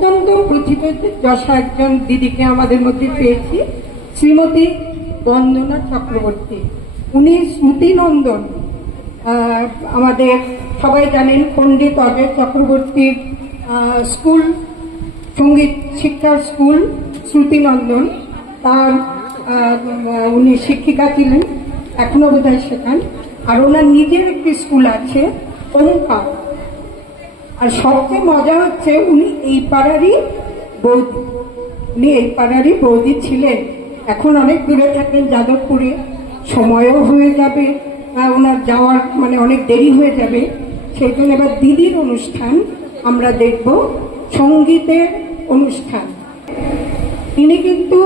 অত্যন্ত প্রথিতযশা একজন দিদিকে আমাদের মধ্যে পেয়েছি, শ্রীমতী বন্দনা চক্রবর্তী। উনি শ্রুতিনন্দন, আমাদের সবাই জানেন পণ্ডিত অজয় চক্রবর্তীর স্কুল, সঙ্গীত শিক্ষার স্কুল শ্রুতিনন্দন, তার উনি শিক্ষিকা ছিলেন, এখনো বোধহয় শেখান। আর ওনার নিজের একটি স্কুল আছে ওমকার। আর সবচেয়ে মজা হচ্ছে উনি এই পাড়ারই বৌদি ছিলেন। এখন অনেক দূরে থাকেন, যাদবপুরে, সময়ও হয়ে যাবে, ওনার যাওয়ার মানে অনেক দেরি হয়ে যাবে। সেই জন্য এবার দিদির অনুষ্ঠান আমরা দেখব, সঙ্গীতের অনুষ্ঠান। তিনি কিন্তু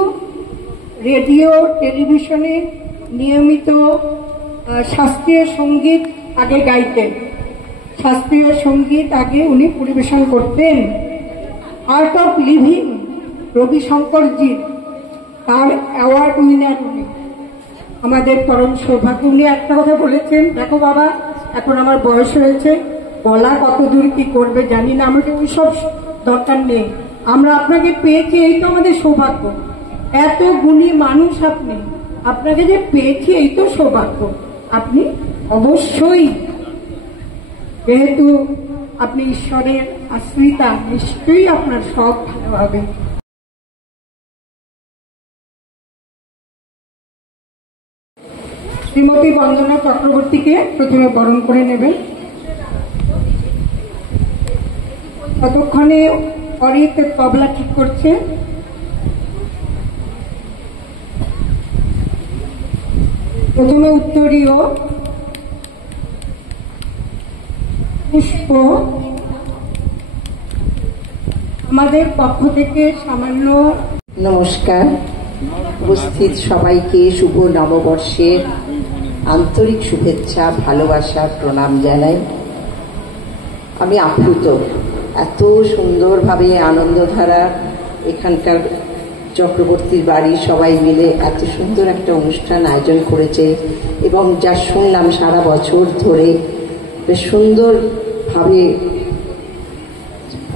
রেডিও টেলিভিশনে নিয়মিত শাস্ত্রীয় সঙ্গীত আগে গাইতেন, শাস্ত্রীয় সঙ্গীত আগে উনি পরিবেশন করতেন। আর্ট অফ লিভিং রবিশঙ্করজি, তার অ্যাওয়ার্ড উইনার উনি, আমাদের পরম সৌভাগ্য। উনি একটা কথা বলেছেন, দেখো বাবা, এখন আমার বয়স হয়েছে, বলা কতদূর কি করবে জানি না, আমাকে ওইসব দরকার নেই, আমরা আপনাকে পেয়েছি, এই তো আমাদের সৌভাগ্য। এত গুণী মানুষ আপনি, আপনাকে যে পেয়েছি এই তো সৌভাগ্য। আপনি অবশ্যই, যেহেতু আপনি ঈশ্বরের আশ্রিতা, নিশ্চয়ই আপনার সব ভালো হবে। শ্রীমতী বন্দনা চক্রবর্তীকে প্রথমে বরণ করে নেবেন। ততক্ষণে অরিত তবলা ঠিক করছে। প্রথমে উত্তরীয় পুষ্প আমাদের পক্ষ থেকে সামান্য নমস্কার। উপস্থিত সবাইকে শুভ নববর্ষের আন্তরিক শুভেচ্ছা, ভালোবাসা, প্রণাম জানাই। আমি আপ্লুত, এত সুন্দরভাবে আনন্দধারা এখানকার চক্রবর্তীর বাড়ি সবাই মিলে এত সুন্দর একটা অনুষ্ঠান আয়োজন করেছে, এবং যা শুনলাম সারা বছর ধরে বেশ সুন্দরভাবে,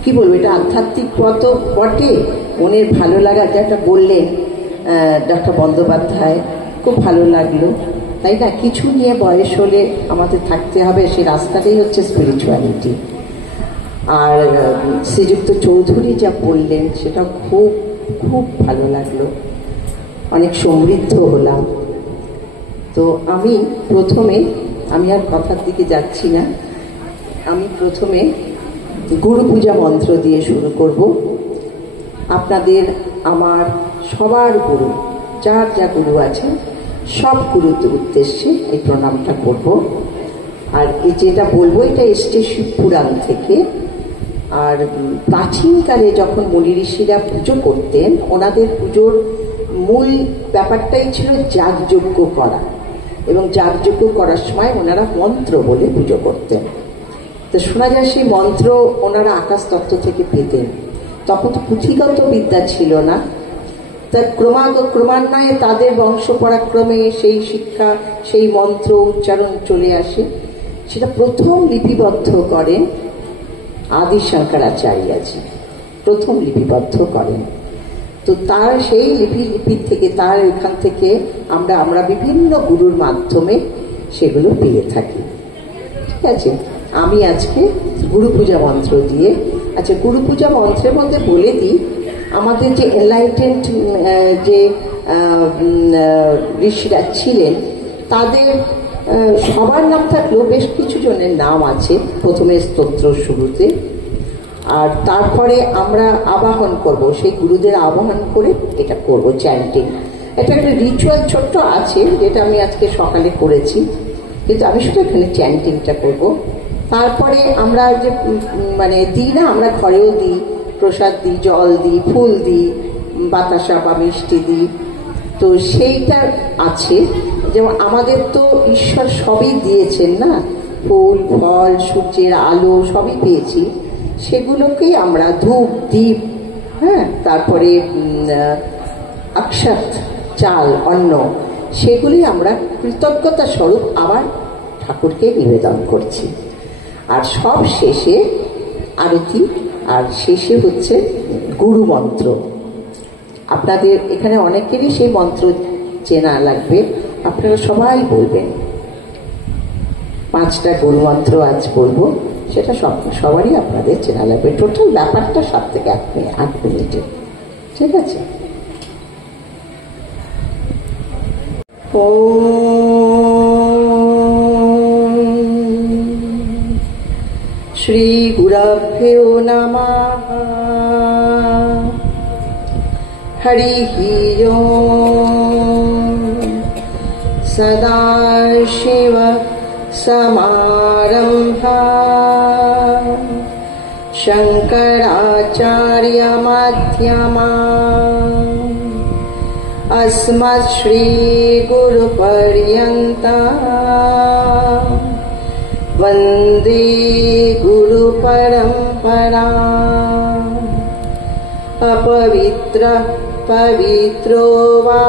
কি বলবো, এটা আধ্যাত্মিক পথ বটে, মনের ভালো লাগা যেটা বললেন ডক্টর বন্দ্যোপাধ্যায়, খুব ভালো লাগলো। তাই না, কিছু নিয়ে বয়স হলে আমাদের থাকতে হবে, সেই রাস্তাটাই হচ্ছে স্পিরিচুয়ালিটি। আর শ্রীযুক্ত চৌধুরী যা বললেন সেটা খুব খুব ভালো লাগলো, অনেক সমৃদ্ধ হলাম। তো আমি আর কথার দিকে যাচ্ছি না, আমি প্রথমে গুরু পূজা মন্ত্র দিয়ে শুরু করব। আপনাদের আমার সবার গুরু, যার যা গুরু আছে সব গুরুদের উদ্দেশ্যে এই প্রণামটা করব। আর এই যেটা বলবো এটা এসছে শিবপুরাণ থেকে। আর প্রাচীনকালে যখন মুনি ঋষিরা পুজো করতেন, ওনাদের পুজোর মূল ব্যাপারটাই ছিল যাগযজ্ঞ করা, এবং যাগযজ্ঞ করার সময় ওনারা মন্ত্র বলে পুজো করতেন। তো শোনা যায় সেই মন্ত্র ওনারা আকাশ তত্ত্ব থেকে পেতেন। তখন তো পুঁথিগত বিদ্যা ছিল না, তার ক্রমান্বয়ে তাদের বংশ পরাক্রমে সেই শিক্ষা, সেই মন্ত্র উচ্চারণ চলে আসে। সেটা প্রথম লিপিবদ্ধ করেন আদি শঙ্করাচার্যজি, প্রথম লিপিবদ্ধ করেন। তো তার সেই লিপির থেকে, তার এখান থেকে আমরা বিভিন্ন গুরুর মাধ্যমে সেগুলো পেয়ে থাকি। ঠিক আছে, আমি আজকে গুরু পূজা মন্ত্র দিয়ে, আচ্ছা গুরু পূজা মন্ত্রের মধ্যে বলে দিই, আমাদের যে এনলাইটেন্ড যে ঋষিরা ছিলেন, তাদের সবার নাম থাকলেও বেশ কিছু জনের নাম আছে প্রথমে স্তোত্র শুরুতে। আর তারপরে আমরা আবাহন করব, সেই গুরুদের আবাহন করে এটা করব, চ্যান্টিং। এটা একটা রিচুয়াল ছোট্ট আছে, যেটা আমি আজকে সকালে করেছি, কিন্তু আমি শুধু এখানে চ্যান্টিংটা করব। তারপরে আমরা যে মানে দিই না, আমরা ঘরেও দিই, প্রসাদ দিই, জল দিই, ফুল দিই, বাতাসা বা মিষ্টি দিই। তো সেইটা আছে, যেমন আমাদের তো ঈশ্বর সবই দিয়েছেন না, ফুল ফল সূর্যের আলো সবই পেয়েছি, সেগুলোকেই আমরা ধূপ দীপ, হ্যাঁ, তারপরে অক্ষত চাল অন্ন, সেগুলি আমরা কৃতজ্ঞতা স্বরূপ আবার ঠাকুরকে নিবেদন করছি। আর সব শেষে আরতি আর শেষে হচ্ছে গুরু মন্ত্র। আপনাদের এখানে অনেকেরই সেই মন্ত্র চেনা লাগবে, আপনারা সবাই বলবেন। 5টা গুরু মন্ত্র আজ বলবো, সেটা সবারই আপনাদের চেনা লাগবে। টোটাল ব্যাপারটা 7 থেকে 8 মিনিটে, ঠিক আছে? শ্রী গুরুভ্যো নমঃ। হরিঃ ওম। সদাশিব সমারম্ভাঃ শঙ্করাচার্য মধ্যমাঃ अस्मत् श्री गुरुपर्यन्ताः वन्दे गुरुपरम्पराम्। अपवित्रः पवित्रो वा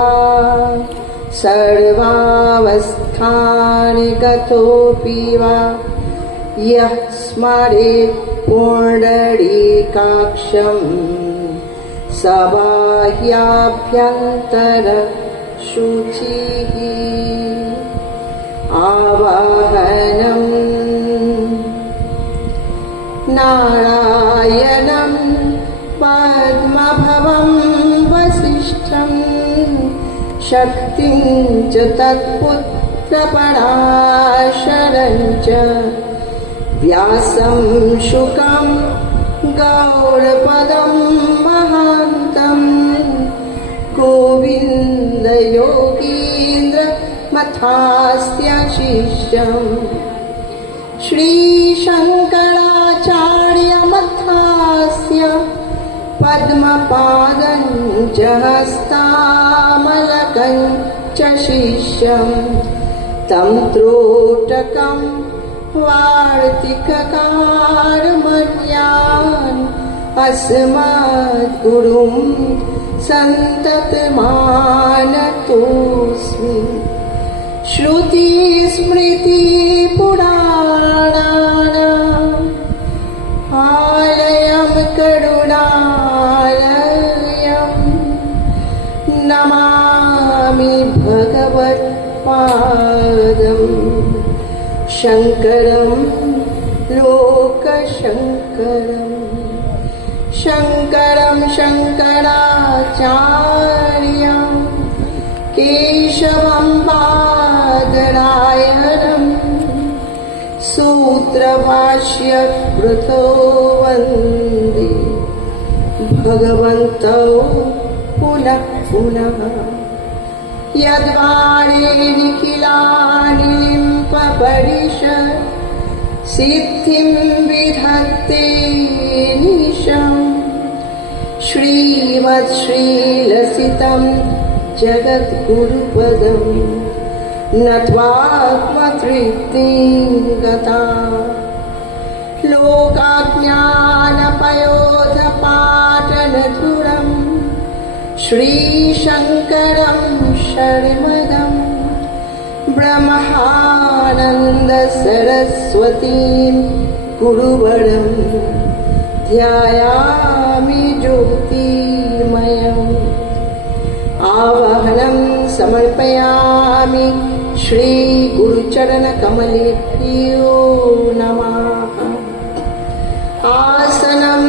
सर्वावस्थानि गतोऽपि वा यः स्मरेत् पुण्डरीकाक्षम् सबाह्याभ्यन्तर शुचिः। आवाहनम् नारायणं पद्मभवं वसिष्ठं शक्तिं च तत्पुत्रपराशरं च व्यासं शुकं गौडपदं महान्तं गोविन्दयोगीन्द्र मथास्त्य शिष्यम् श्रीशङ्कराचार्य मथास्य पद्मपादं च हस्तामलकं च शिष्यं तं त्रोटकं वार्तिककारमन्यान् अस्मद्गुरुं सन्ततमानतोऽस्मि। श्रुतिस्मृतिपुराणानाम् आलयं करुणालयं नमामि भगवत्पादम् शङ्करं लोकशङ्करम्। शङ्करं शङ्कराचार्यं केशवं बादरायणं सूत्रभाष्यकृतो वन्दे भगवन्तौ पुनः पुनः। यद्वारे निखिलानि लिम्पपरिषत् सिद्धिं विधत्ते निशम् श्रीमत्श्रीलसितं जगद्गुरुपदं नत्वात्मतृप्तिं गता। लोकाज्ञानपयोधपाटनधुरं श्रीशङ्करं शर्मदं ब्रह्मानन्द सरस्वतीं गुरुवरं ध्यायामि ज्योतिर्मयम्। आवाहनं समर्पयामि श्री गुरुचरणकमलेभ्यो नमः। आसनं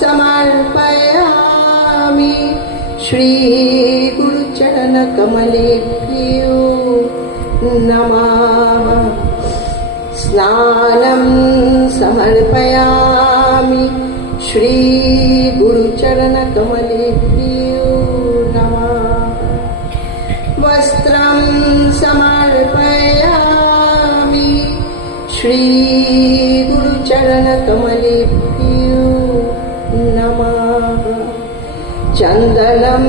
समर्पयामि श्री गुरुचरणकमलेभ्यो नमः। स्नानं समर्पयामि श्री गुरुचरणकमलेभ्यो नमः। वस्त्रं समर्पयामि श्री गुरुचरणकमलेभ्यो नमः। चन्दनं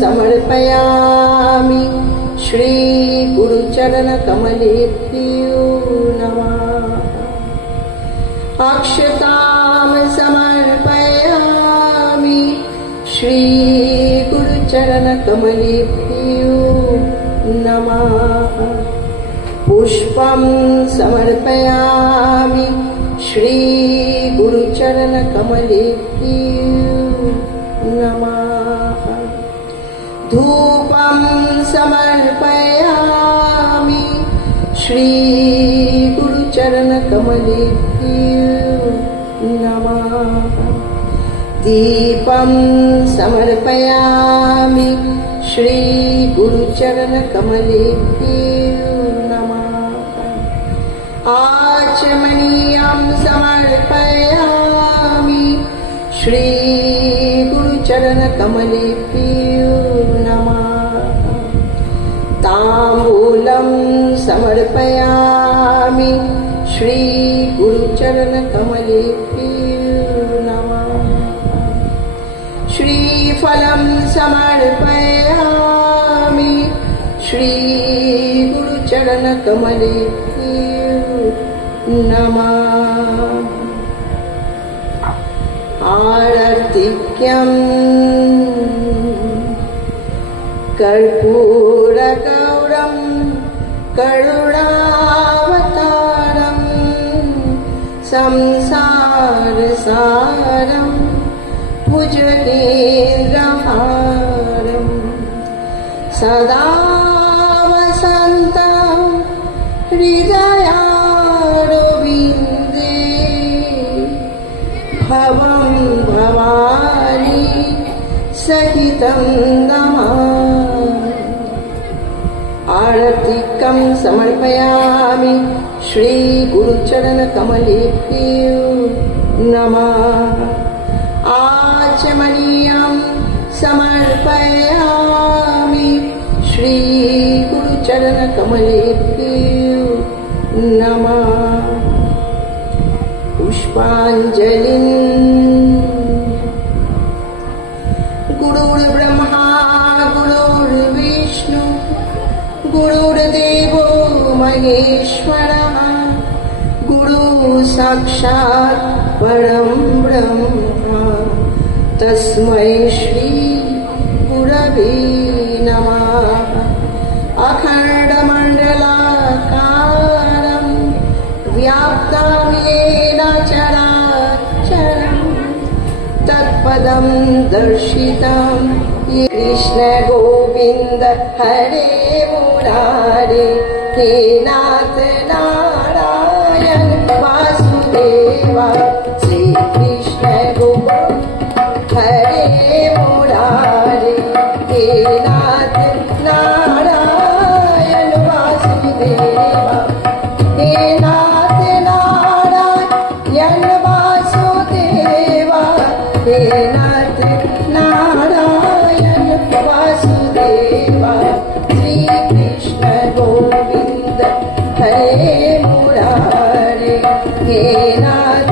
समर्पयामि श्री गुरुचरणकमलेभ्यो नमः। अक्षतां समर्पयामि श्री गुरुचरणकमलेभ्यो नमः। पुष्पं समर्पयामि श्री गुरुचरण गुरुचरणकमलेभ्यो नमः। धूपं समर्पयामि श्रीगुरुचरणकमलेभ्यो नमः। दीपं समर्पयामि श्रीगुरुचरणकमलेभ्यो नमः। आचमनीयं समर्पयामि श्रीगुरुचरणकमलेभ्यो नमः। ताम्बूलं समर्पयामि श्रीगुरुचरणकमलेभ्यो नमः। श्रीफलं समर्पयामि श्रीगुरुचरणकमलेभ्यो नमः। आरतिक्यं कर्पूरगौरं करुणावतारं संसारसारं भुजगेन्द्रहारं सदा वसन्तं हृदयारविन्दे भवं भवानी सहितं नमामि। आरतिकं समर्पयामि श्रीगुरुचरणकमलेभ्यो नमः। आचमनीयं समर्पयामि श्रीगुरुचरणकमलेभ्यो नमः। पुष्पाञ्जलिं गुरुर्ब्रह्मा गुरुर्विष्णु गुरुर्देवो महेश्वरः गुरु साक्षात् परं ब्रह्म तस्मै श्री गुरवे नमः। अखण्डमण्डलाकारं व्याप्तं येन चराचरं तत्पदं दर्शितं ये कृष्ण गोविन्द हरे मुरारे हे नाथ नारायण वासुदेवा श्री कृष्ण गोविन्द हरे मुरारे हे नाथ नारायण वासुदेवा हे नाथ नारायण वासुदेवा हे नाथ नारायण वासुदेवा श्री कृष्ण गोविन्द हरे मुरारे हे नाथ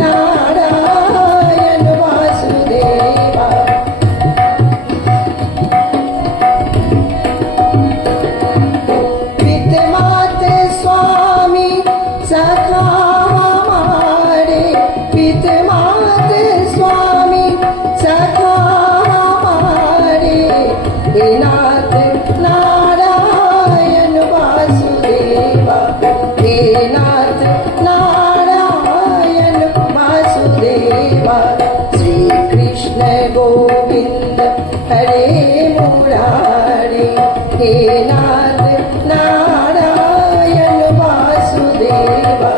नारायण वासुदेवा। पितमात स्वामी सखा हमारे पितमात स्वामी सखा हमारे हे नाथ नारायण वासुदेवा हे नाथ नारायण वासुदेवा श्री कृष्ण गोविन्द हरे मुरारे हे नाथ नारायण वासुदेवा।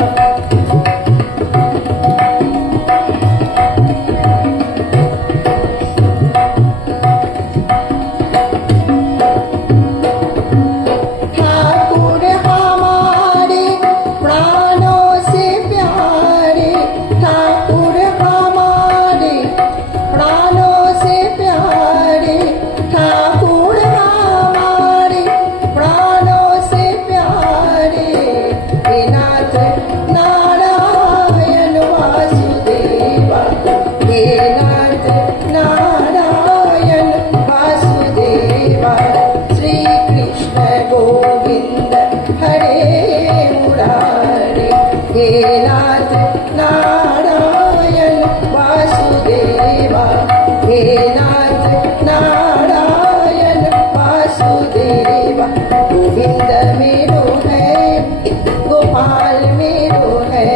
ठाकुर हमारे प्राणों से प्यारे ठाकुर हमारे प्राणों से प्यारे ठाकुर हमारे प्राणों से प्यारे हे नाथ नारायण वासुदेवा हे नाथ नारायण वासुदेवा श्री कृष्ण गोविन्द हरे मुरारे हे नाथ नारायण वासुदेवा हे नाथ नारायण वासुदेवा। गोविंद मेरो है गोपाल मेरो है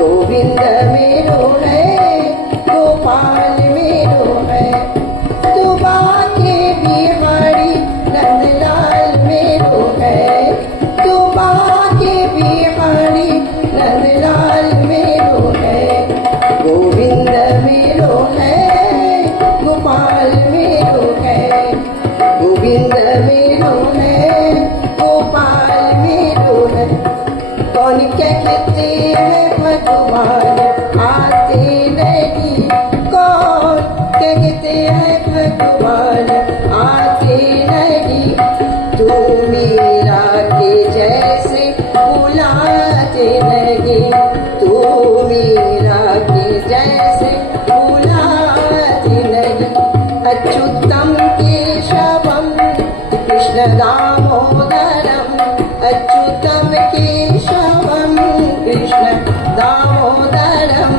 गोविंद मेरो है हैं भगवान आते नहीं, कौन कहते हैं भगवान आते नहीं, तू मीरा के जैसे बुलाते नहीं, तू मीरा के जैसे बुलाते नहीं, अच्युतम केशवम कृष्ण दामोदरम, अच्युतम केशवम कृष्ण दामोदरम,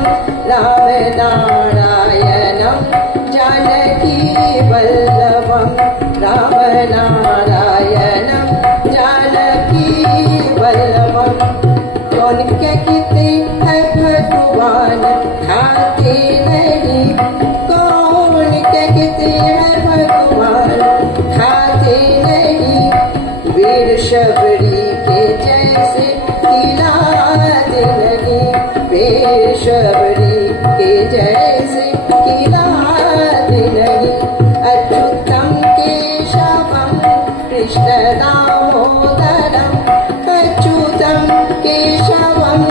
राम नारायणम जानकी वल्लभम, राम नारायणम जानकी वल्लभम। कौन कहते हैं भगवान खाते नहीं, कौन कहते हैं भगवान खाते नहीं, वीर शबरी के जैसे खिलाते नहीं, वीर शबरी के जैसे खिलाते नहीं, अच्युतम केशवम कृष्ण दामोदरम, अच्युतम केशवम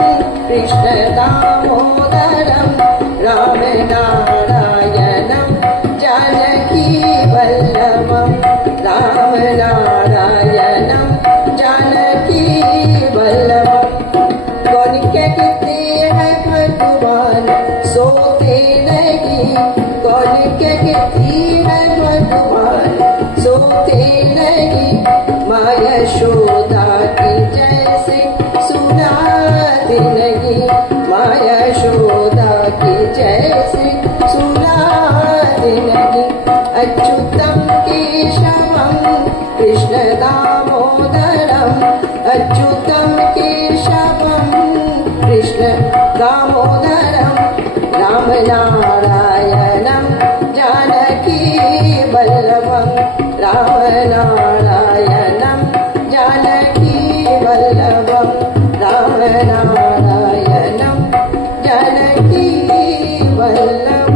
कृष्ण दामोदरम, राम नारायणम जानकी वल्लभम, राम नारायणम जानकी वल्लभम। कौन कहते हैं भगवान सोते नहीं, कौन कहती है भगवान सोते नहीं, माँ यशोदा की जैसे सुनाते नहीं, माँ यशोदा की जैसे सुनाते नहीं, अच्युतम केशवम कृष्ण दामोदरम, अच्युतम केशवम कृष्ण दामोदरम, राम नारायणम जानकी वल्लभम, राम नारायणम जानकी वल्लभम, राम नारायणम जानकी वल्लभम।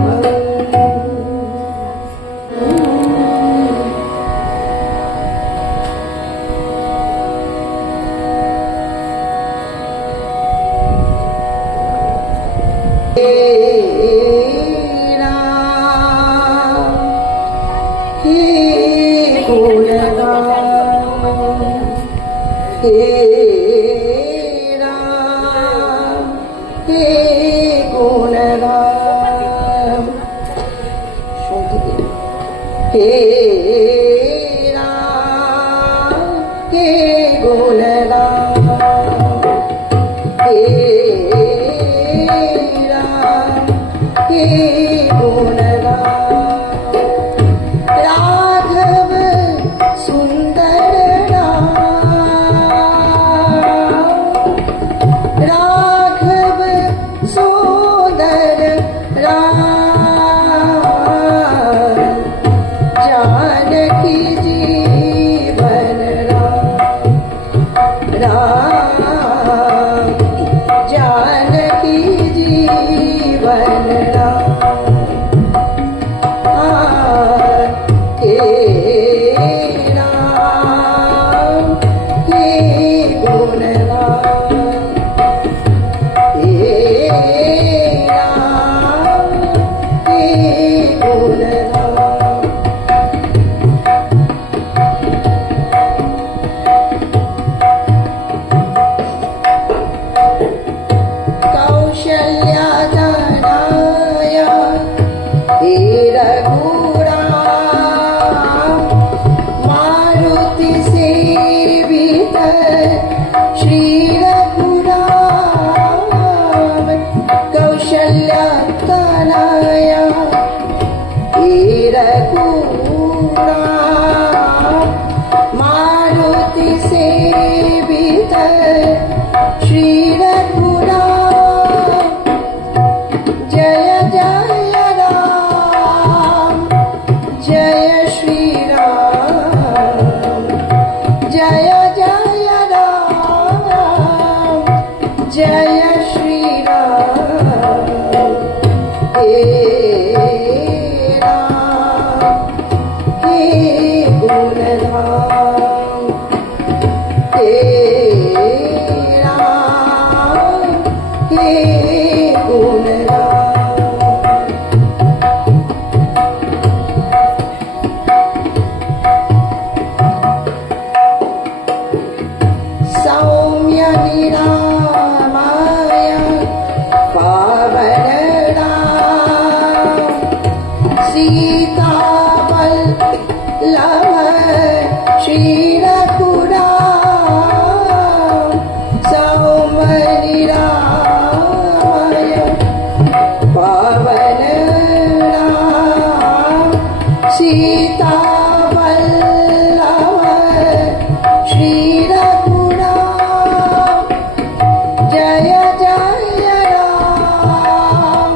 हे राम हे गुणगान, हे राम हे गुणगान, हे राम हे गुणगान, हे राम हे गुणगान, राघव सुंदर राम, राघव सुंदर राम, जानकी जीवन राम, राम जानकी जीवन राम, हे राम हे गुणगान, हे राम हे गुणगान। कौशल्या जानाया हे रघुराम, मारुति सेवित श्री रघुराम, कौशल्या तनया हे रघुराम, मारुति सेवित श्री रघुराम, जय जय राम जय श्री राम, जय जय राम जय श्री राम, हे राम हे गुणगान, हे राम हे गुणराम सौम्य निरामय पावन राम सीतावल्लभ श्री रघुराम सौम्य निरामय पावन राम सीतावल्लभ श्री रघुराम जय जय राम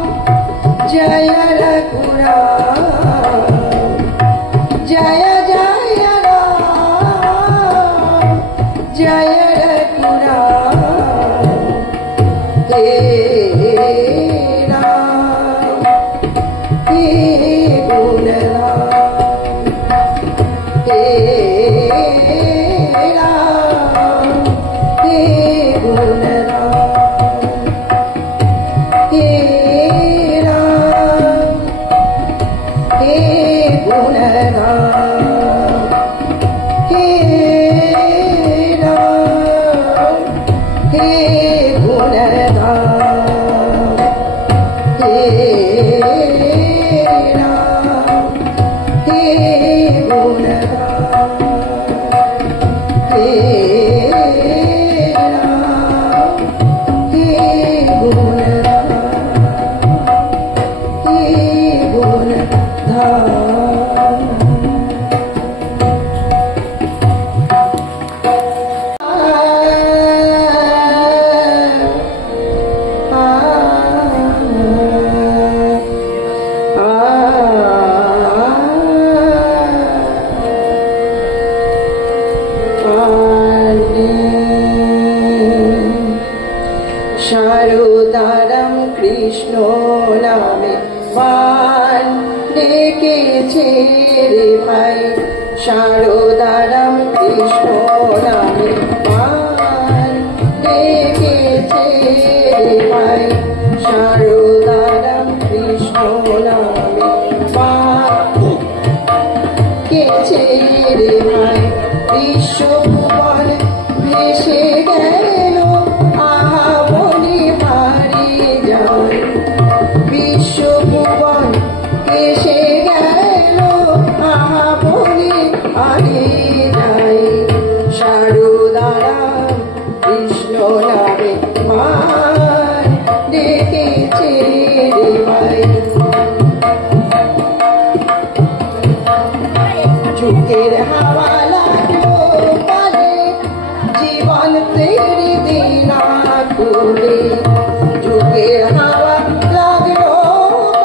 जय रघुराम जय जय राम जय रघुराम हे राम हे गुणराम हे राम हे गुणराम हे राम हे गुणराम हे राम हे गुणराम हे राम हे गुणराम हे राम हे गुणराम हे गुणधाम शारदारं कृष्णो नामे बाण ডেকেছে রে ভাই শারদারं कृष्णो नामे बाण ডেকেছে রে ভাই শারদারं कृष्णो नामे बाण ডেকেছে রে ভাই বিশ্বভুবন ভেসে গেল আহা বলি ভারি যায় বিশ্বভুবন ভেসে গেল আহা বলি ভারি যায় শারদারাম কৃষ্ণ নামে মান ডেকেছে রে ভাই যুগের হাওয়া লাগলো কানে জীবন তেরি দিনা খুলে যুগের হাওয়া লাগলো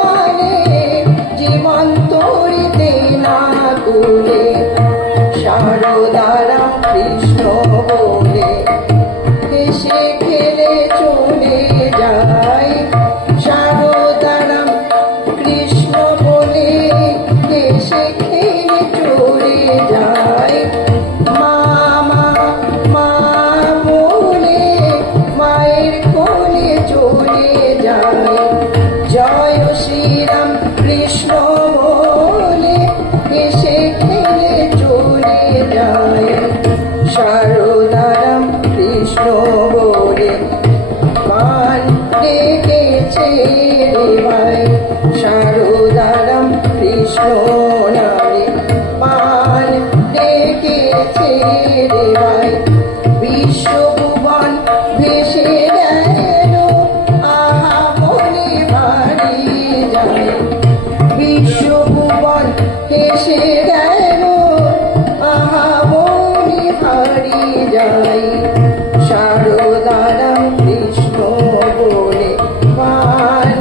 কানে জীবন তোরি দিনা খুলে শারদারাম কৃষ্ণ বলে হেসে খেলে চলে যায় শারদারাম কৃষ্ণ বলে হেসে খেলে চলে যায় মামা মা বলে মায়ের কোলে চলে যায় জয় শ্রীরাম কৃষ্ণ বলে হেসে খেলে চলে যায় শারদারাম কৃষ্ণ বলে মান ডেকেছে রে ভাই শারদারাম কৃষ্ণ নামে মান ডেকেছে রে ভাই বিশ্বভুবন ভেসে গেল আহা বলে ভারি যায় বিশ্বভুবন ভেসে গেল আহা বলে ভারি যায় শারদারাম কৃষ্ণ বলে মান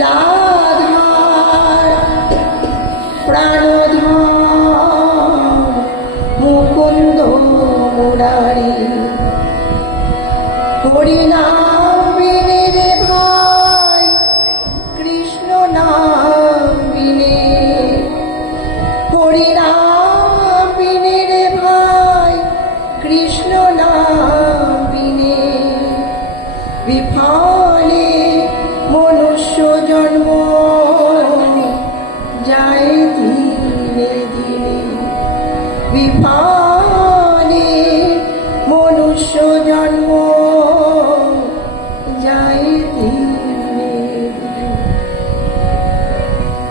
লীলাধার প্রাণধার মুকুন্দ মুরারি হরিনাম বিনে রে ভাই কৃষ্ণ নাম বিনে হরিনাম বিনে রে ভাই কৃষ্ণ নাম বিনে বিফলে মনুষ্য জন্ম যায় দিনে দিনে বিফলে মনুষ্য জন্ম যায় দিনে দিনে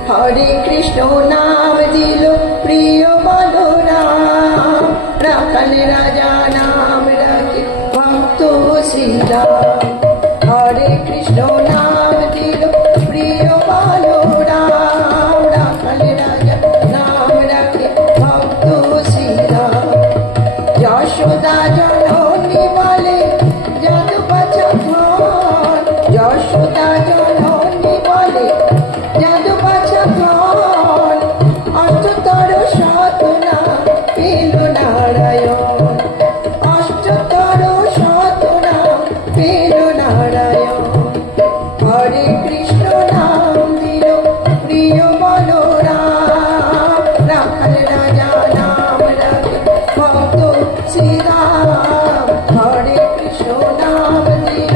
হরে কৃষ্ণ নাম দিল প্রিয় বলরাম রাখাল রাজা নাম রাখে ভক্ত শ্রীরাম হরে কৃষ্ণ নাম দিল প্রিয় বলরাম রাখাল রাজা নাম রাখে ভক্ত শ্রীরাম যশোদা জননী বলে যাদু বাছা ধন যশোদা জননী বলে যাদু বাছা ধন অষ্টতর শতনা পেল নারায়ণ অষ্টতর শতনা পেল নারায়ণ হরে কৃষ্ণ নাম দিল প্রিয় বলরাম রাখাল রাজা নাম রাখে ভক্ত শ্রীরাম হরে কৃষ্ণ নাম দিল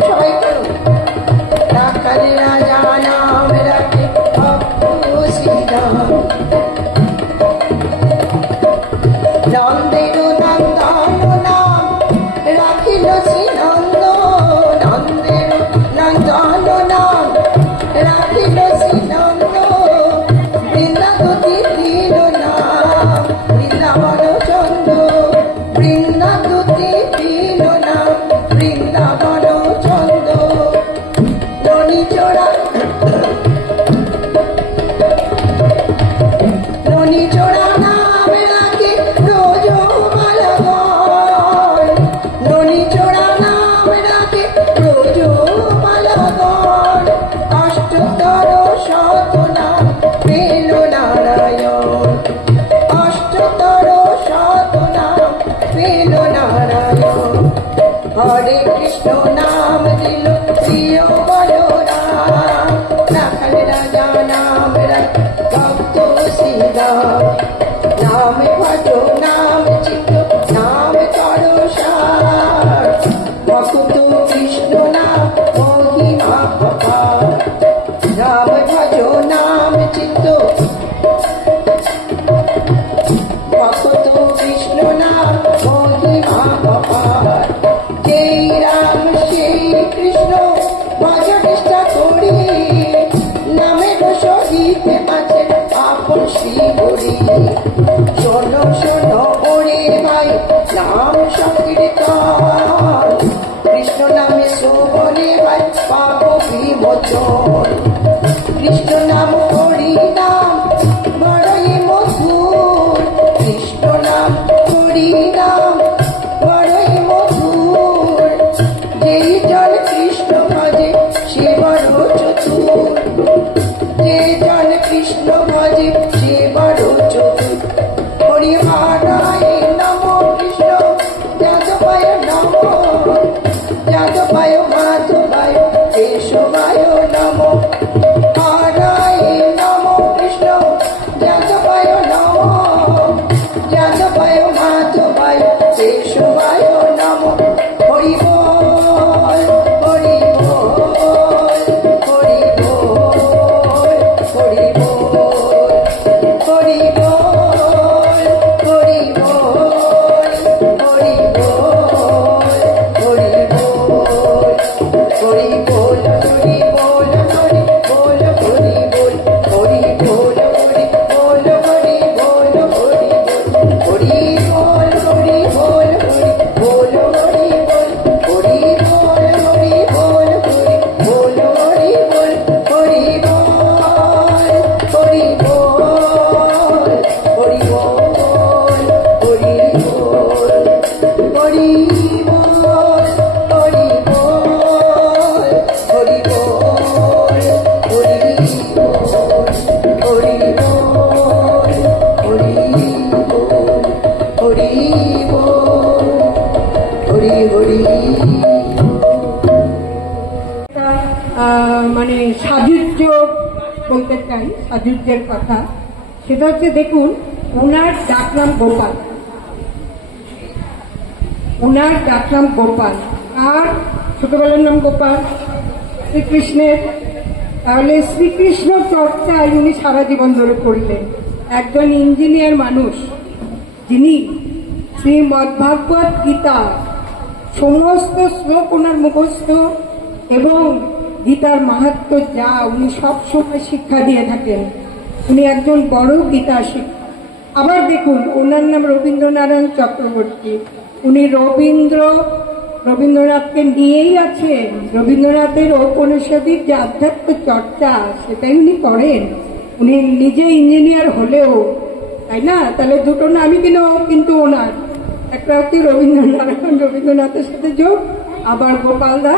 সবাই করো রাখাল রাজা নাম রাখে ভক্ত শ্রীরাম নন্দের নন্দন নাম রাখিল শ্রীনন্দ নন্দের নন্দন নাম রাখিল শ্রীনন্দ বৃন্দাবতী দিল নাম বৃন্দাবন চন্দ্র বৃন্দাবতী দিল নাম বৃন্দাবন চন্দ্র ননী চোরা ননী চোরা নাম রাখে ব্রজ মালগণ ননী চোরা নাম রাখে ব্রজ মালগণ অষ্টতর শতনাম পেল নারায়ণ অষ্টতর শতনাম পেল নারায়ণ হরে কৃষ্ণ নাম দিল প্রিয় বলরাম রাখাল রাজা নাম রাখে ভক্ত শ্রীরাম নাম ভজ নাম চিত্ত নাম করো সার ভক্ত কৃষ্ণ নাম মহিমা অপার নাম ভজ নাম চিত্ত ভক্ত কৃষ্ণ নাম মহিমা অপার যেই রাম সেই কৃষ্ণ ভজ নিষ্ঠা করি নামের সহিত আছে আপন শ্রী হরি শোনো শোনো ওরে ভাই নাম সংকীর্তন কৃষ্ণ নামে শোভনে ভাই পাপ বিমোচন কৃষ্ণ নাম হরি নাম বড়ই মধুর কৃষ্ণ নাম হরি নাম বড়ই মধুর যেই জন কৃষ্ণ ভজে সে বড় চতুর যে জন কৃষ্ণ ভজে সে বড় চতুর হরি হারায় নম কৃষ্ণ যাদবায় নম যাদবায় মাধবায় কেশবায় নম হারায় সাজুজ্য বলতে চাই, সাজুজ্যের কথা। সেটা হচ্ছে, দেখুন, ওনার ডাকনাম গোপাল, ওনার ডাকনাম গোপাল। আর ছোটবেলার নাম গোপাল, শ্রীকৃষ্ণের। তাহলে শ্রীকৃষ্ণ চর্চায় উনি সারা জীবন ধরে করলেন। একজন ইঞ্জিনিয়ার মানুষ, যিনি শ্রীমদ্ভাগবত গীতা সমস্ত শ্লোক ওনার মুখস্থ, এবং গীতার মাহাত্ম্য যা উনি সব সময় শিক্ষা দিয়ে থাকেন। উনি একজন বড় গীতা শিক্ষক। আবার দেখুন, ওনার নাম রবীন্দ্রনারায়ণ চক্রবর্তী। উনি রবীন্দ্রনাথকে নিয়েই আছেন। রবীন্দ্রনাথের ঔপনিষদিক যে আধ্যাত্ম চর্চা, সেটাই উনি করেন। উনি নিজে ইঞ্জিনিয়ার হলেও, তাই না? তাহলে দুটো নামই কিন্তু ওনার। একটা হচ্ছে রবীন্দ্রনারায়ণ, রবীন্দ্রনাথের সাথে যোগ, আবার গোপালদা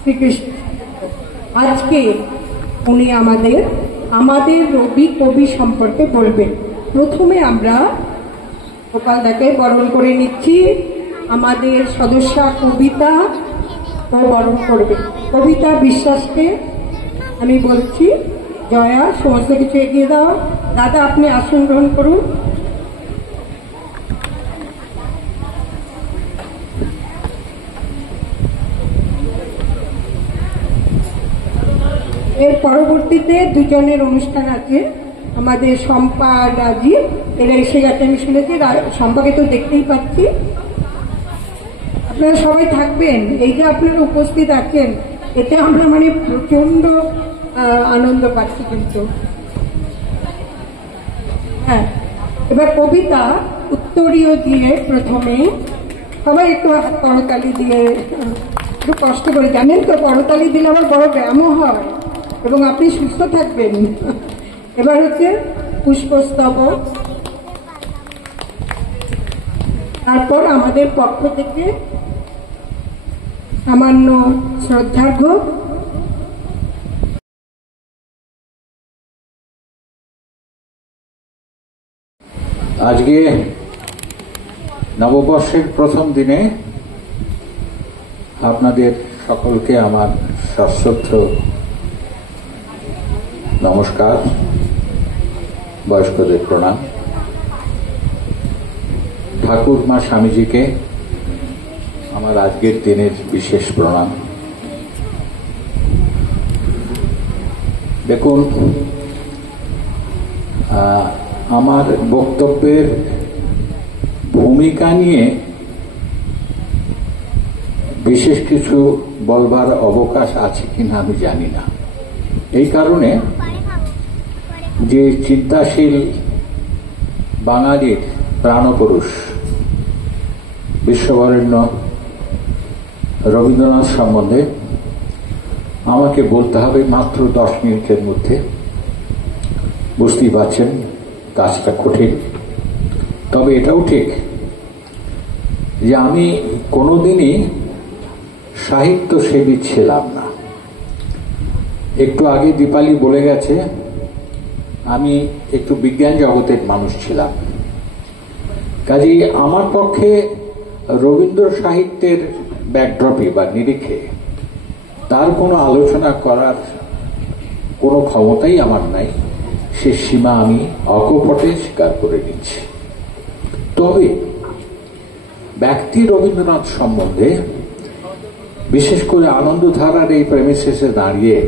শ্রীকৃষ্ণ। আজকে উনি আমাদের রবি কবি সম্পর্কে বলবেন। প্রথমে আমরা গোপালদাকে বরণ করে নিচ্ছি। আমাদের সদস্যা কবিতা ও বরণ করবে। কবিতা বিশ্বাসকে আমি বলছি, জয়া সমস্ত কিছু এগিয়ে দাও। দাদা, আপনি আসন গ্রহণ করুন। এর পরবর্তীতে দুজনের অনুষ্ঠান আছে। আমাদের শম্পা, রাজীব এরা এসে গেছে, আমি শুনেছি। শম্পাকে তো দেখতেই পাচ্ছি। আপনারা সবাই থাকবেন। এই যে আপনারা উপস্থিত আছেন, এতে আমরা প্রচন্ড আনন্দ পাচ্ছি। কিন্তু হ্যাঁ, এবার কবিতা উত্তরীয় দিয়ে প্রথমে সবাই একটু করতালি দিয়ে, একটু কষ্ট করে, জানেন তো করতালি দিলে আবার বড় ব্যায়ামও হয় এবং আপনি সুস্থ থাকবেন। এবার হচ্ছে পুষ্পস্তবক, তারপর আমাদের পক্ষ থেকে সামান্য শ্রদ্ধার্ঘ্য। আজকে নববর্ষের প্রথম দিনে আপনাদের সকলকে আমার সশ্রদ্ধ নমস্কার, বয়স্কদের প্রণাম। ঠাকুর মা স্বামীজিকে আমার আজকের দিনের বিশেষ প্রণাম। দেখুন, আমার বক্তব্যের ভূমিকা নিয়ে বিশেষ কিছু বলবার অবকাশ আছে কিনা আমি জানি না। এই কারণে যে চিন্তাশীল বাঙালির প্রাণপুরুষ বিশ্ববরেণ্য রবীন্দ্রনাথ সম্বন্ধে আমাকে বলতে হবে মাত্র 10 মিনিটের মধ্যে। বুঝতেই পারছেন কাজটা কঠিন। তবে এটাও ঠিক যে আমি কোনোদিনই সাহিত্যসেবী ছিলাম না। একটু আগে দীপালি বলে গেছে, আমি একটু বিজ্ঞান জগতের মানুষ ছিলাম। কাজেই আমার পক্ষে রবীন্দ্র সাহিত্যের ব্যাকড্রপে বা নিরিখে তার কোনো আলোচনা করার কোনো ক্ষমতাই আমার নাই। সে সীমা আমি অকপটে স্বীকার করে নিচ্ছি। তবে ব্যক্তি রবীন্দ্রনাথ সম্বন্ধে, বিশেষ করে আনন্দধারার এই প্রেমিসিসে দাঁড়িয়ে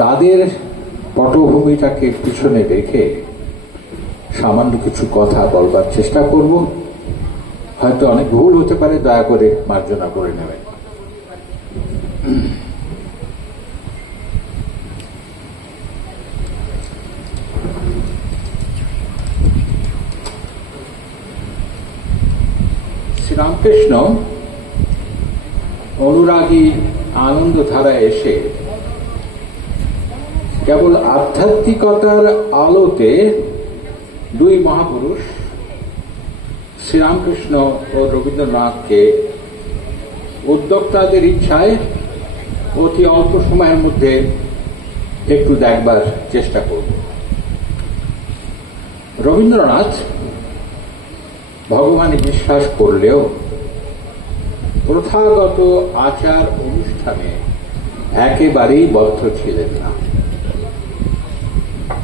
তাদের পটভূমিটাকে পিছনে রেখে সামান্য কিছু কথা বলবার চেষ্টা করব। হয়তো অনেক ভুল হতে পারে, দয়া করে মার্জনা করে নেবেন। শ্রীরামকৃষ্ণ অনুরাগী আনন্দধারায় এসে কেবল আধ্যাত্মিকতার আলোতে দুই মহাপুরুষ শ্রীরামকৃষ্ণ ও রবীন্দ্রনাথকে উদ্যোক্তাদের ইচ্ছায় অতি অল্প সময়ের মধ্যে একটু দেখবার চেষ্টা করব। রবীন্দ্রনাথ ভগবানে বিশ্বাস করলেও প্রথাগত আচার অনুষ্ঠানে একেবারেই বদ্ধ ছিলেন না।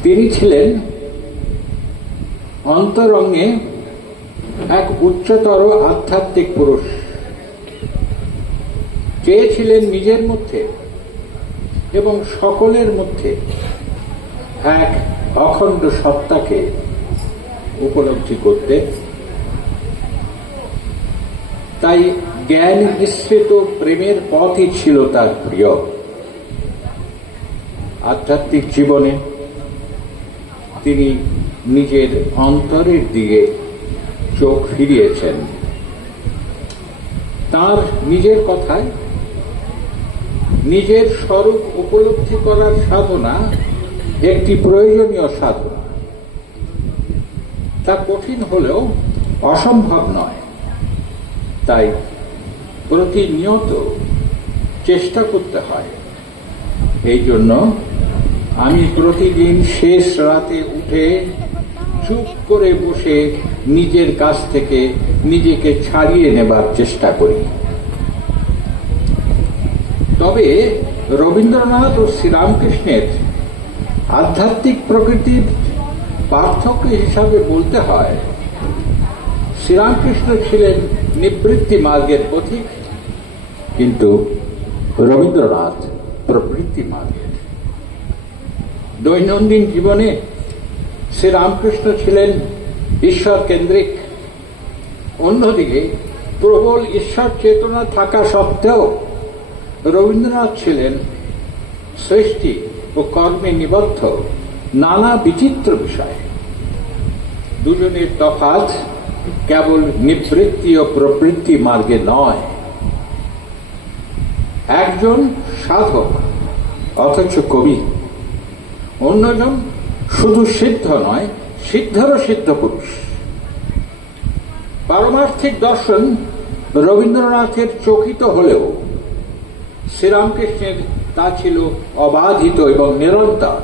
তিনি ছিলেন অন্তরঙ্গে এক উচ্চতর আধ্যাত্মিক পুরুষ। চেয়েছিলেন নিজের মধ্যে এবং সকলের মধ্যে এক অখণ্ড সত্তাকে উপলব্ধি করতে। তাই জ্ঞান মিশ্রিত প্রেমের পথই ছিল তার প্রিয়। আধ্যাত্মিক জীবনে তিনি নিজের অন্তরের দিকে চোখ ফিরিয়েছেন। তার নিজের কথায় নিজের স্বরূপ উপলব্ধি করার সাধনা একটি প্রয়োজনীয় সাধনা। তা কঠিন হলেও অসম্ভব নয়। তাই প্রতিনিয়ত চেষ্টা করতে হয়। এই জন্য আমি প্রতিদিন শেষ রাতে উঠে চুপ করে বসে নিজের কাছ থেকে নিজেকে ছাড়িয়ে নেবার চেষ্টা করি। তবে রবীন্দ্রনাথ ও শ্রীরামকৃষ্ণের আধ্যাত্মিক প্রকৃতির পার্থক্য হিসাবে বলতে হয়, শ্রীরামকৃষ্ণ ছিলেন নিবৃত্তি মার্গের পথিক, কিন্তু রবীন্দ্রনাথ প্রবৃত্তি মার্গের। দৈনন্দিন জীবনে শ্রীরামকৃষ্ণ ছিলেন ঈশ্বর কেন্দ্রিক। অন্যদিকে প্রবল ঈশ্বর চেতনা থাকা সত্ত্বেও রবীন্দ্রনাথ ছিলেন সৃষ্টি ও কর্মে নিবদ্ধ নানা বিচিত্র বিষয়। দুজনের তফাৎ কেবল নিবৃত্তি ও প্রবৃত্তি মার্গে নয়। একজন সাধক অথচ কবি, অন্যজন শুধু সিদ্ধ নয়, সিদ্ধেরও সিদ্ধ পুরুষ। পারমার্থিক দর্শন রবীন্দ্রনাথের চকিত হলেও শ্রীরামকৃষ্ণের তা ছিল অবাধিত এবং নিরন্তর।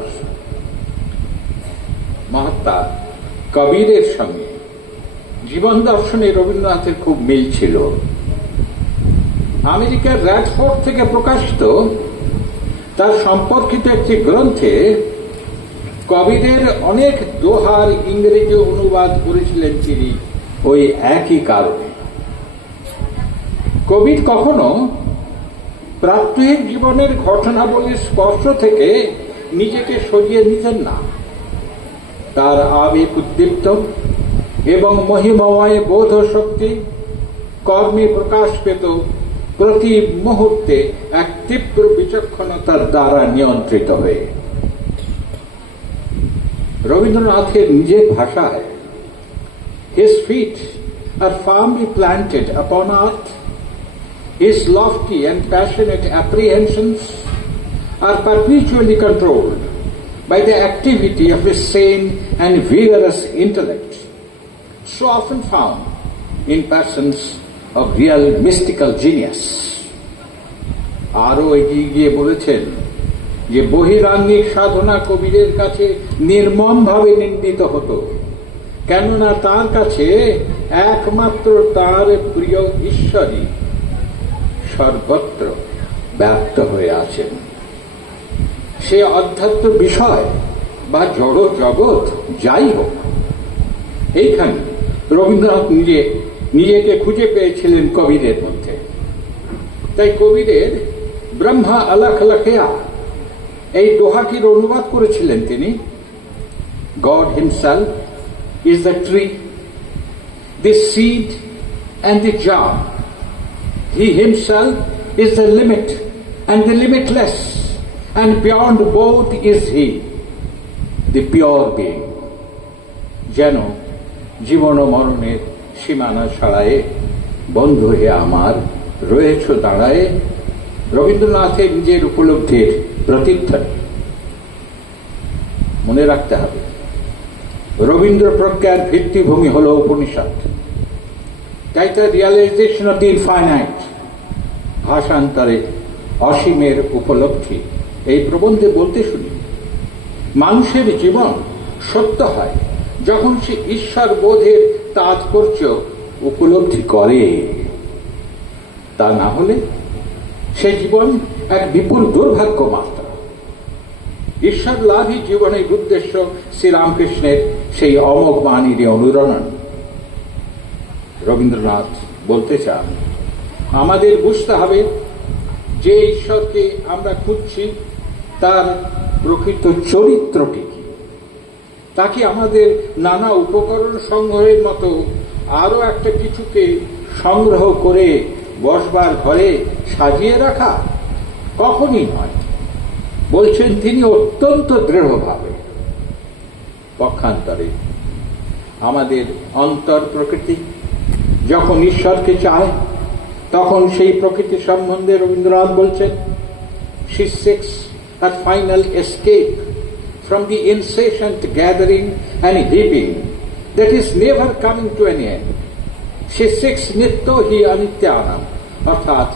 মহাত্মা কবীরের সঙ্গে জীবন দর্শনে রবীন্দ্রনাথের খুব মিল ছিল। আমেরিকার র্যাডফোর্ড থেকে প্রকাশিত তার সম্পর্কিত একটি গ্রন্থে কবীরের অনেক দোহার ইংরেজি অনুবাদ করেছিলেন তিনি ওই একই কারণে। কবির কখনো প্রাত্যহিক জীবনের ঘটনাবলীর স্পর্শ থেকে নিজেকে সরিয়ে নিতেন না। তার আবেগ উদ্দীপ্ত এবং মহিমময় বোধ শক্তি কর্মে প্রকাশ পেত প্রতি মুহূর্তে এক তীব্র বিচক্ষণতার দ্বারা নিয়ন্ত্রিত হয়ে। রবীন্দ্রনাথের নিজের ভাষায়, his feet are firmly planted upon earth, his lofty and passionate apprehensions are perpetually controlled by the activity of his sane and vigorous intellect, so often found in persons of real mystical genius. আরো এগিয়ে গিয়ে বলেছেন যে বহিরাঙ্গিক সাধনা কবিরের কাছে নির্মমভাবে নিন্দিত হতো, কেননা তার কাছে একমাত্র তার প্রিয় ঈশ্বরই সর্বত্র ব্যক্ত হয়ে আছেন। সে অধ্যাত্ম বিষয় বা জড় জগৎ যাই হোক, এইখানে রবীন্দ্রনাথ নিজেকে খুঁজে পেয়েছিলেন কবিরের মধ্যে। তাই কবিরের ব্রহ্মা আলাখ লাখেয়া এই দোহাটির অনুবাদ করেছিলেন তিনি। God himself is the tree, the seed and the germ. He himself is the limit and the limitless, and beyond both is he, the pure being. যেন জীবন ও মরণের সীমানা ছাড়ায়ে বন্ধু হে আমার রয়েছ দাঁড়ায়ে, রবীন্দ্রনাথের নিজের উপলব্ধির প্রতিধ্বনি। মনে রাখতে হবে, রবীন্দ্র প্রজ্ঞার ভিত্তিভূমি হল উপনিষদ। তাই তার রিয়ালাইজেশন অফ দি ইনফাইনাইট, ভাষান্তরে অসীমের উপলব্ধি, এই প্রবন্ধে বলতে শুনি, মানুষের জীবন সত্য হয় যখন সে ঈশ্বর বোধের তাৎপর্য উপলব্ধি করে। তা না হলে সে জীবন এক বিপুল দুর্ভাগ্য মাত্র। ঈশ্বর লাভই জীবনের উদ্দেশ্য শ্রীরামকৃষ্ণের সেই অমোঘ বাণীর অনুরণন। রবীন্দ্রনাথ বলতে চান, আমাদের বুঝতে হবে যে ঈশ্বরকে আমরা খুঁজছি তার প্রকৃত চরিত্রটি কি। তাকে আমাদের নানা উপকরণ সংগ্রহের মতো আরো একটা কিছুকে সংগ্রহ করে বসবার ঘরে সাজিয়ে রাখা কখনই নয়। বলছেন তিনি অত্যন্ত দৃঢ়ভাবে। পক্ষান্তরে আমাদের অন্তর প্রকৃতি যখন ঈশ্বরকে চায় তখন সেই প্রকৃতি সম্বন্ধে রবীন্দ্রনাথ বলছেন, she seeks her final escape from the incessant gathering and heaping that is never coming to an end. She seeks nitya hi anityanam, অর্থাৎ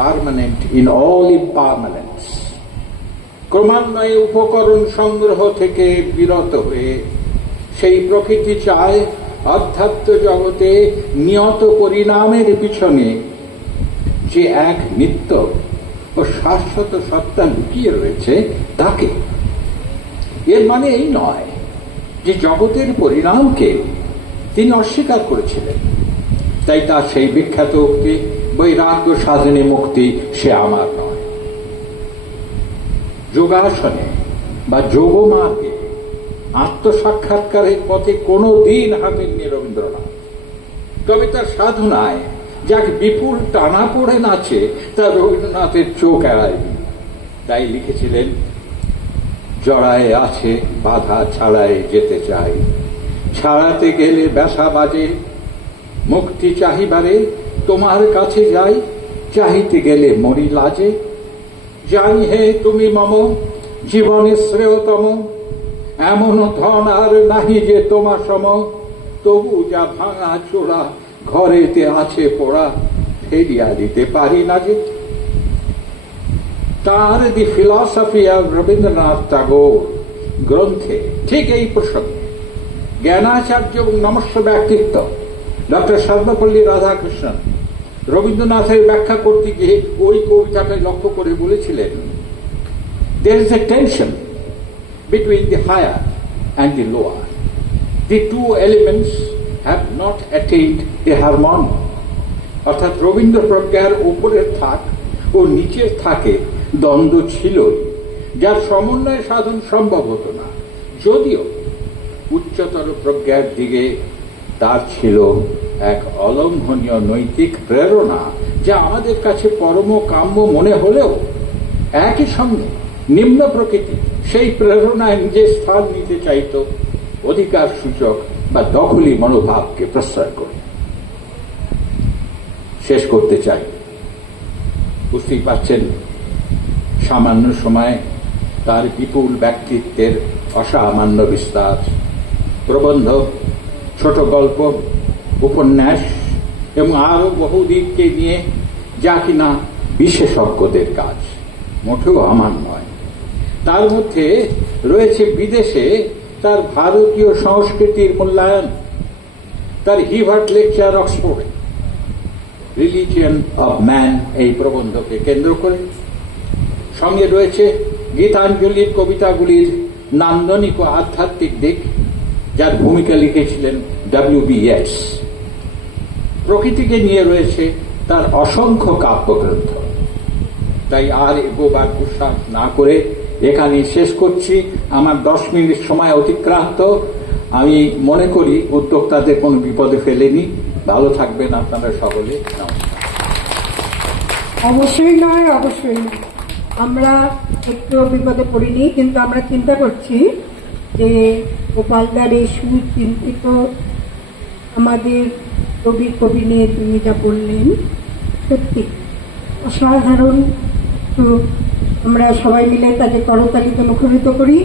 permanent in all impermanence. ক্রমান্বয়ে উপকরণ সংগ্রহ থেকে বিরত হয়ে সেই প্রকৃতি চায় অধ্যাত্ম জগতে নিয়ত পরিণামের পিছনে যে এক নিত্য ও শাশ্বত সত্তা লুকিয়ে রয়েছে তাকে। এর মানে এই নয় যে জগতের পরিণামকে তিনি অস্বীকার করেছিলেন। তাই তার সেই বিখ্যাত উক্তি, বৈরাগ্য সাধনে মুক্তি সে আমার নয়। যোগাসনে বা যোগমার্গে আত্মসাক্ষাৎকারের পথে কোনো দিন হাঁটেননি রবীন্দ্রনাথ। তবে তার সাধনায় যাক বিপুল টানা পড়ে আছে তা রবীন্দ্রনাথের চোখ এড়ায়নি। তাই লিখেছিলেন, জড়ায় আছে বাধা ছাড়ায় যেতে চাই, ছাড়াতে গেলে ব্যথা বাজে, মুক্তি চাহিবারে তোমার কাছে যাই, চাহিতে গেলে মরি লাজে। জানি হে তুমি মম জীবনে শ্রেয়তম, এমন ধন আর নাহি যে তোমার সম, তবু যা ভাঙা চোরা ঘরেতে আছে পোড়া, ফেরিয়া দিতে পারি না যে। তার দি ফিলসফি অব রবীন্দ্রনাথ টাগোর গ্রন্থে ঠিক এই প্রসঙ্গে জ্ঞানাচার্য এবং নমস্য ব্যক্তিত্ব ডক্টর সর্বপল্লী রাধাকৃষ্ণন রবীন্দ্রনাথের ব্যাখ্যা করতে গিয়ে ওই কবিতাকে লক্ষ্য করে বলেছিলেন, there is a tension between the higher and the lower. The two elements have not attained a harmony. অর্থাৎ রবীন্দ্র প্রজ্ঞার উপরের থাক ও নিচের থাকে দ্বন্দ্ব ছিল, যার সমন্বয় সাধন সম্ভব হতো না। যদিও উচ্চতর প্রজ্ঞার দিকে তার ছিল এক অলঙ্ঘনীয় নৈতিক প্রেরণা, যা আমাদের কাছে পরম কাম্য মনে হলেও একই সঙ্গে নিম্ন প্রকৃতি সেই প্রেরণায় নিজের স্থান নিতে চাইত অধিকার সূচক বা দখলি মনোভাবকে প্রশ্রয় করে। শেষ করতে চাই, বুঝতেই পারছেন সামান্য সময় তার বিপুল ব্যক্তিত্বের অসামান্য বিস্তার। প্রবন্ধ, ছোট গল্প, উপন্যাস এবং আরো বহু দিককে নিয়ে যা কিনা বিশেষজ্ঞদের কাজ, মোটেও আমার নয়। তার মধ্যে রয়েছে বিদেশে তার ভারতীয় সংস্কৃতির মূল্যায়ন, তার হিভার্ট লেকচার অক্সফোর্ডে রিলিজিয়ন অব ম্যান এই প্রবন্ধকে কেন্দ্র করে। সঙ্গে রয়েছে গীতাঞ্জলির কবিতাগুলির নান্দনিক ও আধ্যাত্মিক দিক, যার ভূমিকা লিখেছিলেন WBS। প্রকৃতিকে নিয়ে রয়েছে তার অসংখ্য কাব্যগ্রন্থ। তাই আর এগোবার উৎসাহ না করে এখানে শেষ করছি। আমার 10 মিনিট সময় অতিক্রান্ত। আমি মনে করি উদ্যোক্তাদের কোনো বিপদে ফেলেনি। ভালো থাকবেন আপনারা সকলে। নমস্কার। অবশ্যই নয়, অবশ্যই নয়, আমরা একটু বিপদে পড়িনি, কিন্তু আমরা চিন্তা করছি যে গোপালদার এই সুচিন্তিত আমাদের কবি নিয়ে তিনি যা বললেন সত্যি অসাধারণ। তো আমরা সবাই মিলে তাকে করতালিতে মুখরিত করি।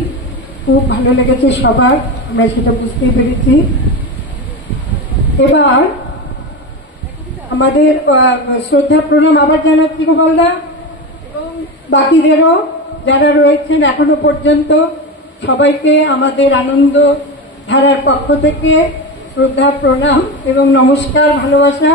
খুব ভালো লেগেছে সবার, আমরা সেটা বুঝতেই পেরেছি। এবার আমাদের শ্রদ্ধা প্রণাম আবার জানাচ্ছি গোপালদা এবং বাকিদেরও যারা রয়েছেন এখনো পর্যন্ত, সবাইকে আমাদের আনন্দ ধারার পক্ষ থেকে শ্রদ্ধা প্রণাম এবং নমস্কার, ভালোবাসা।